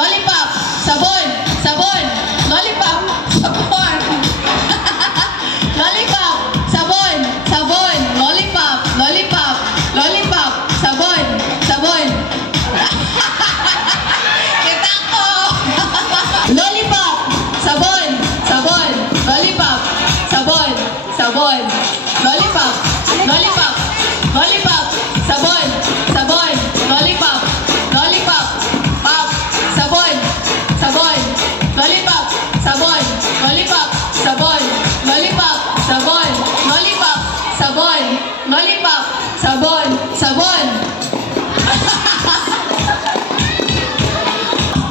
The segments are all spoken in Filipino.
lollipop, sabon, sabon, lollipop, sabon. Lollipop, sabon, sabon, lollipop, lollipop, lollipop, sabon, sabon. Kita ko. Lollipop, sabon, sabon, lollipop, sabon, sabon, lollipop, lollipop, lollipop, sabon, sabon, lollipop, lollipop, pop, sabon, sabon, lollipop, sabon, lollipop, sabon, lollipop, sabon, lollipop, sabon, lollipop, sabon, sabon.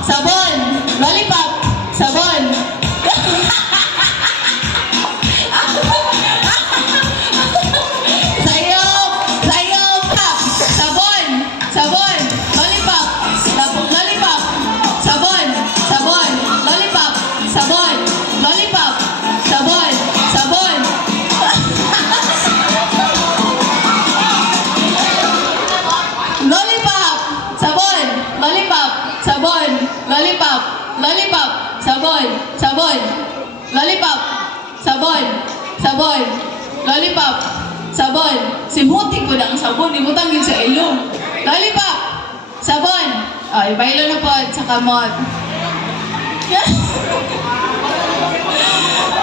Sabon, lollipop, sabon. Sayop, sayop, sabon, sabon, lollipop, lollipop, sabon, sabon, lollipop, sabon, lollipop, sabon, sabon. Lollipop, sabon, lollipop, sabon, lollipop, lollipop, sabon, sabon, lollipop, sabon, sabon, lollipop, sabon. Simuti ko na ang sabon, ibutang yun sa ilong. Lollipop, sabon. Ay, baylo na po sa kamot.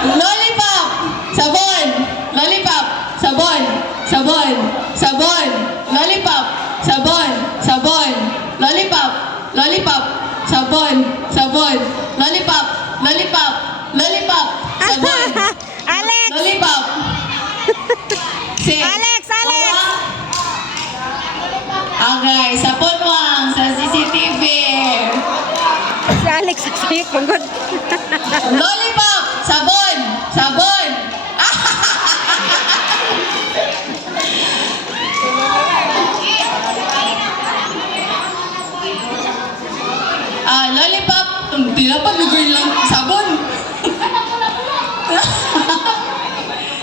Lollipop, sabon, lollipop, sabon, sabon, sabon, lollipop, sabon, sabon, lollipop, lollipop, sabon, sabon, lollipop, lollipop, lollipop, sabon, Alex! lollipop. Si Alex! Alex! Okay, sa punwang sa CCTV. Si Alex kasi pagod. Lollipop, sabon, sabon. Lollipop, pinapalugay lang sabon.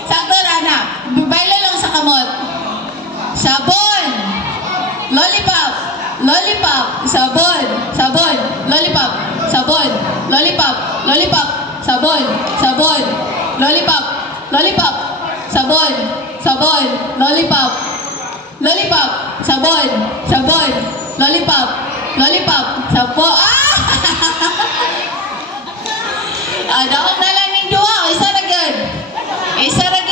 Sakto na, anak. Baila lang sa kamot. Sabon. Lollipop. Lollipop. Sabon. Sabon. Lollipop. Sabon. Lollipop. Lollipop. Sabon. Sabon. Lollipop. Lollipop. Sabon. Sabon. Lollipop. Lollipop. Sabon. Sabon. Lollipop. Lollipop. Sabon. Dapat na lang yung duwa. Isa na good. Isa na